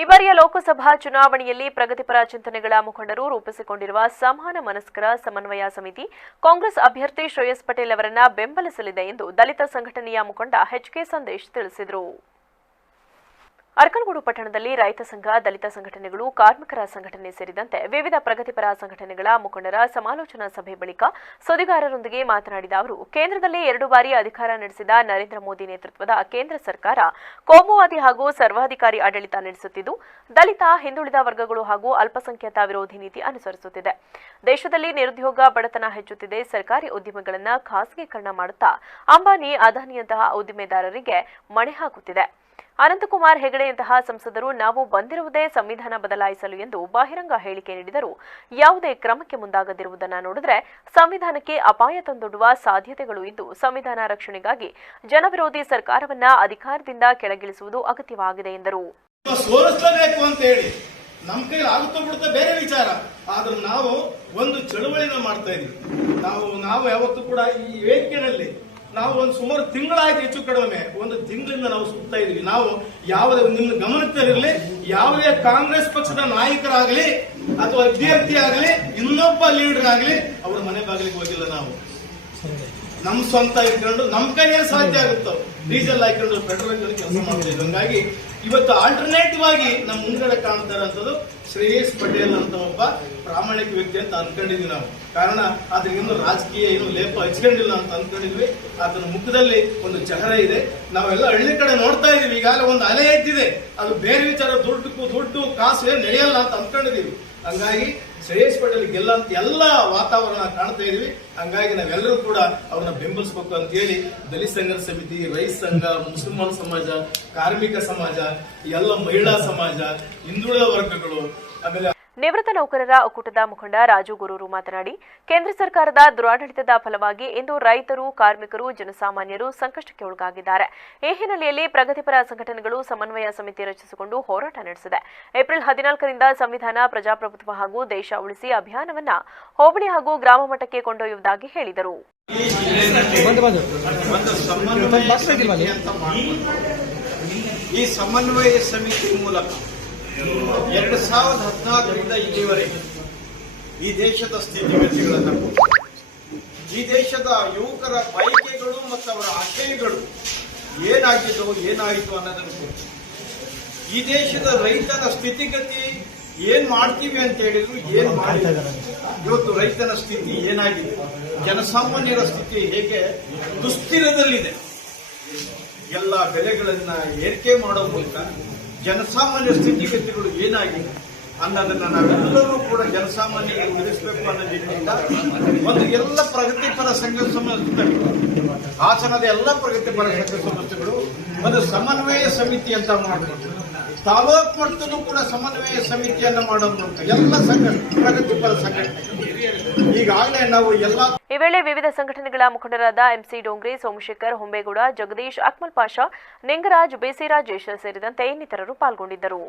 ಈ ಬಾರಿಯ ಲೋಕಸಭಾ ಚುನಾವಣೆಯಲ್ಲಿ ಪ್ರಗತಿಪರ ಚಿಂತನೆಗಳ ಮುಖಂಡರು ರೂಪಿಸಿಕೊಂಡಿರುವ ಸಮಾನ ಮನಸ್ಕರ ಸಮನ್ವಯ ಸಮಿತಿ ಕಾಂಗ್ರೆಸ್ ಅಭ್ಯರ್ಥಿ ಶ್ರೇಯಸ್ ಪಟೇಲ್ ಅವರನ್ನ ಬೆಂಬಲಿಸಲಿದೆ ಎಂದು ದಲಿತ ಸಂಘಟನೆಯ ಮುಖಂಡ ಎಚ್.ಕೆ. ಸಂದೇಶ್ ತಿಳಿಸಿದರು. ಅರಕಲಗೂಡು ಪಟ್ಟಣದಲ್ಲಿ ರೈತ ಸಂಘ, ದಲಿತ ಸಂಘಟನೆಗಳು, ಕಾರ್ಮಿಕರ ಸಂಘಟನೆ ಸೇರಿದಂತೆ ವಿವಿಧ ಪ್ರಗತಿಪರ ಸಂಘಟನೆಗಳ ಮುಖಂಡರ ಸಮಾಲೋಚನಾ ಸಭೆ ಬಳಿಕ ಸುದ್ದಿಗಾರರೊಂದಿಗೆ ಮಾತನಾಡಿದ ಅವರು, ಕೇಂದ್ರದಲ್ಲಿ 2 ಬಾರಿ ಅಧಿಕಾರ ನಡೆಸಿದ ನರೇಂದ್ರ ಮೋದಿ ನೇತೃತ್ವದ ಕೇಂದ್ರ ಸರ್ಕಾರ ಕೋಮುವಾದಿ ಹಾಗೂ ಸರ್ವಾಧಿಕಾರಿ ಆಡಳಿತ ನಡೆಸುತ್ತಿದ್ದು, ದಲಿತ, ಹಿಂದುಳಿದ ವರ್ಗಗಳು ಹಾಗೂ ಅಲ್ಪಸಂಖ್ಯಾತ ವಿರೋಧಿ ನೀತಿ ಅನುಸರಿಸುತ್ತಿದೆ. ದೇಶದಲ್ಲಿ ನಿರುದ್ಯೋಗ, ಬಡತನ ಹೆಚ್ಚುತ್ತಿದೆ. ಸರ್ಕಾರಿ ಉದ್ದಿಮೆಗಳನ್ನು ಖಾಸಗೀಕರಣ ಮಾಡುತ್ತಾ ಅಂಬಾನಿ, ಅದಾನಿಯಂತಹ ಉದ್ದಿಮೆದಾರರಿಗೆ ಮಣೆ ಹಾಕುತ್ತಿದೆ. ಅನಂತಕುಮಾರ್ ಹೆಗಡೆಯಂತಹ ಸಂಸದರು ನಾವು ಬಂದಿರುವುದೇ ಸಂವಿಧಾನ ಬದಲಾಯಿಸಲು ಎಂದು ಬಹಿರಂಗ ಹೇಳಿಕೆ ನೀಡಿದರೂ ಯಾವುದೇ ಕ್ರಮಕ್ಕೆ ಮುಂದಾಗದಿರುವುದನ್ನು ನೋಡಿದರೆ ಸಂವಿಧಾನಕ್ಕೆ ಅಪಾಯ ತಂದೊಡ್ಡುವ ಸಾಧ್ಯತೆಗಳು ಇದ್ದು, ಸಂವಿಧಾನ ರಕ್ಷಣೆಗಾಗಿ ಜನವಿರೋಧಿ ಸರ್ಕಾರವನ್ನ ಅಧಿಕಾರದಿಂದ ಕೆಳಗಿಳಿಸುವುದು ಅಗತ್ಯವಾಗಿದೆ ಎಂದರು. ಸೋಲಿಸಲೇಬೇಕು ಅಂತ ಹೇಳಿ ನಮ್ಮ ಕೈಲಿ ಆಗುತ್ತೋ ಬಿಡುತ್ತೋ ಬೇರೆ ವಿಚಾರ, ಆದ್ರೂ ನಾವು ಒಂದು ಚಳುವಳಿನ ಮಾಡ್ತಾ ಇದ್ವಿ. ನಾವು ಯಾವತ್ತೂ ಕೂಡ ಈ ವೇದಿಕೆಯಲ್ಲಿ ನಾವು ಒಂದು ಸುಮಾರು ತಿಂಗಳಾಯ್ತು, ಹೆಚ್ಚು ಕಡಿಮೆ ಒಂದು ತಿಂಗಳಿಂದ ನಾವು ಸುತ್ತಾ ಇದೀವಿ. ನಾವು ಯಾವುದೇ ನಿಮ್ಮ ಗಮನಕ್ಕಿರಲಿ, ಯಾವುದೇ ಕಾಂಗ್ರೆಸ್ ಪಕ್ಷದ ನಾಯಕರಾಗಲಿ ಅಥವಾ ಅಭ್ಯರ್ಥಿ ಆಗಲಿ, ಇನ್ನೊಬ್ಬ ಲೀಡರ್ ಆಗಲಿ ಅವ್ರ ಮನೆ ಬಾಗಿಲಿಗೆ ಹೋಗಿಲ್ಲ. ನಾವು ನಮ್ ಸ್ವಂತ ಇಟ್ಕೊಂಡು ನಮ್ಮ ಕೈಯಲ್ಲಿ ಸಾಧ್ಯ ಆಗುತ್ತೋ ಡೀಸೆಲ್ ಹಾಕೊಂಡು ಪೆಟ್ರೋಲ್ ಕೆಲಸ ಮಾಡ್ತಾ ಇದ್ವಿ. ಹಂಗಾಗಿ ಇವತ್ತು ಆಲ್ಟರ್ನೇಟಿವ್ ಆಗಿ ನಮ್ಮ ಮುಂದ್ಗಡೆ ಕಾಣ್ತಾ ಇರೋಂಥದ್ದು ಶ್ರೇಯಸ್ ಪಟೇಲ್ ಅಂತ ಒಬ್ಬ ಪ್ರಾಮಾಣಿಕ ವ್ಯಕ್ತಿ ಅಂತ ಅನ್ಕೊಂಡಿದ್ವಿ ನಾವು. ಕಾರಣ ಅದ್ರಿಂದ ರಾಜಕೀಯ ಏನು ಲೇಪ ಹಚ್ಕೊಂಡಿಲ್ಲ ಅಂತ ಅನ್ಕೊಂಡಿದ್ವಿ. ಆತನ ಮುಖದಲ್ಲಿ ಒಂದು ಚಹರೆ ಇದೆ. ನಾವೆಲ್ಲ ಹಳ್ಳಿ ಕಡೆ ನೋಡ್ತಾ ಇದೀವಿ, ಈಗಾಗಲೇ ಒಂದು ಅಲೆ ಎದ್ದಿದೆ. ಅದು ಬೇರೆ ವಿಚಾರ, ದುಡ್ಡು ಕಾಸು ಏನ್ ನಡೆಯಲ್ಲ ಅಂತ ಅನ್ಕೊಂಡಿದೀವಿ. ಹಂಗಾಗಿ ಶ್ರೇಯಸ್ ಪಟೇಲ್ ಗೆಲ್ಲಂತ ಎಲ್ಲ ವಾತಾವರಣ ಕಾಣ್ತಾ ಇದೀವಿ. ಹಂಗಾಗಿ ನಾವೆಲ್ಲರೂ ಕೂಡ ಅವ್ರನ್ನ ಬೆಂಬಲಿಸಬೇಕು ಅಂತ ಹೇಳಿ ದಲಿತ ಸಂಘರ್ಷ ಸಮಿತಿ, ರೈತ ಸಂಘ, ಮುಸಲ್ಮಾನ್ ಸಮಾಜ, ಕಾರ್ಮಿಕ ಸಮಾಜ, ಎಲ್ಲ ಮಹಿಳಾ ಸಮಾಜ, ಹಿಂದುಳಿದ ವರ್ಗಗಳು, ಆಮೇಲೆ ನಿವೃತ್ತ ನೌಕರರ ಒಕ್ಕೂಟದ ಮುಖಂಡ ರಾಜು ಗುರೂರು ಮಾತನಾಡಿ, ಕೇಂದ್ರ ಸರ್ಕಾರದ ದುರಾಡಳಿತದ ಫಲವಾಗಿ ಇಂದು ರೈತರು, ಕಾರ್ಮಿಕರು, ಜನಸಾಮಾನ್ಯರು ಸಂಕಷ್ಟಕ್ಕೆ ಒಳಗಾಗಿದ್ದಾರೆ. ಈ ಹಿನ್ನೆಲೆಯಲ್ಲಿ ಪ್ರಗತಿಪರ ಸಂಘಟನೆಗಳು ಸಮನ್ವಯ ಸಮಿತಿ ರಚಿಸಿಕೊಂಡು ಹೋರಾಟ ನಡೆಸಿದೆ. ಏಪ್ರಿಲ್ 14ರಿಂದ ಸಂವಿಧಾನ, ಪ್ರಜಾಪ್ರಭುತ್ವ ಹಾಗೂ ದೇಶ ಉಳಿಸಿ ಅಭಿಯಾನವನ್ನ ಹೋಬಳಿ ಹಾಗೂ ಗ್ರಾಮ ಮಟ್ಟಕ್ಕೆ ಕೊಂಡೊಯ್ಯುವುದಾಗಿ ಹೇಳಿದರು. ಈ ಸಮನ್ವಯ ಸಮಿತಿ ಮೂಲಕ 2014ರಿಂದ ಇಲ್ಲಿವರೆಗೆ ಈ ದೇಶದ ಸ್ಥಿತಿಗತಿಗಳನ್ನು, ಈ ದೇಶದ ಯುವಕರ ಬಯಕೆಗಳು ಮತ್ತು ಅವರ ಆಶಯಗಳು ಏನಾಯಿತು ಅನ್ನೋದನ್ನು ಕುರಿತು, ಈ ದೇಶದ ರೈತನ ಸ್ಥಿತಿಗತಿ ಏನ್ ಮಾಡ್ತೀವಿ ಅಂತ ಹೇಳಿದ್ರು ಏನ್ ಮಾಡಿದ್ದಾರೆ, ಇವತ್ತು ರೈತನ ಸ್ಥಿತಿ ಏನಾಗಿದೆ, ಜನಸಾಮಾನ್ಯರ ಸ್ಥಿತಿ ಹೇಗೆ ದುಸ್ಥಿರದಲ್ಲಿದೆ, ಎಲ್ಲ ಬೆಲೆಗಳನ್ನ ಏರಿಕೆ ಮಾಡೋ ಮೂಲಕ ಜನಸಾಮಾನ್ಯ ಸ್ಥಿತಿಗತಿಗಳು ಏನಾಗಿದೆ ಅನ್ನೋದನ್ನ ನಾವೆಲ್ಲರೂ ಕೂಡ ಜನಸಾಮಾನ್ಯರಿಗೆ ಉಳಿಸಬೇಕು ಅನ್ನೋ ನಿಟ್ಟಿನಿಂದ ಒಂದು ಎಲ್ಲ ಪ್ರಗತಿಪರ ಸಂಘ ಸಂಸ್ಥೆಗಳು, ಹಾಸನದ ಎಲ್ಲ ಪ್ರಗತಿಪರ ಸಂಘ ಸಂಸ್ಥೆಗಳು ಒಂದು ಸಮನ್ವಯ ಸಮಿತಿ ಅಂತ ಮಾಡಬೇಕು. ತಾಲೂಕು ಮಟ್ಟದಲ್ಲೂ ಕೂಡ ಸಮನ್ವಯ ಸಮಿತಿಯನ್ನ ಮಾಡೋ ಮೂಲಕ ಎಲ್ಲ ಪ್ರಗತಿಪರ ಸಂಘಟನೆ ಈಗಾಗಲೇ ನಾವು ಎಲ್ಲ. ಈ ವೇಳೆ ವಿವಿಧ ಸಂಘಟನೆಗಳ ಮುಖಂಡರಾದ ಎಂಸಿ ಡೋಂಗ್ರೆ, ಸೋಮಶೇಖರ್, ಹೊಂಬೇಗೌಡ, ಜಗದೀಶ್, ಅಕ್ಮಲ್ ಪಾಷಾ, ನಿಂಗರಾಜ್, ಬೇಸಿರಾಜೇಶ್ ಸೇರಿದಂತೆ ಇನ್ನಿತರರು ಪಾಲ್ಗೊಂಡಿದ್ದರು.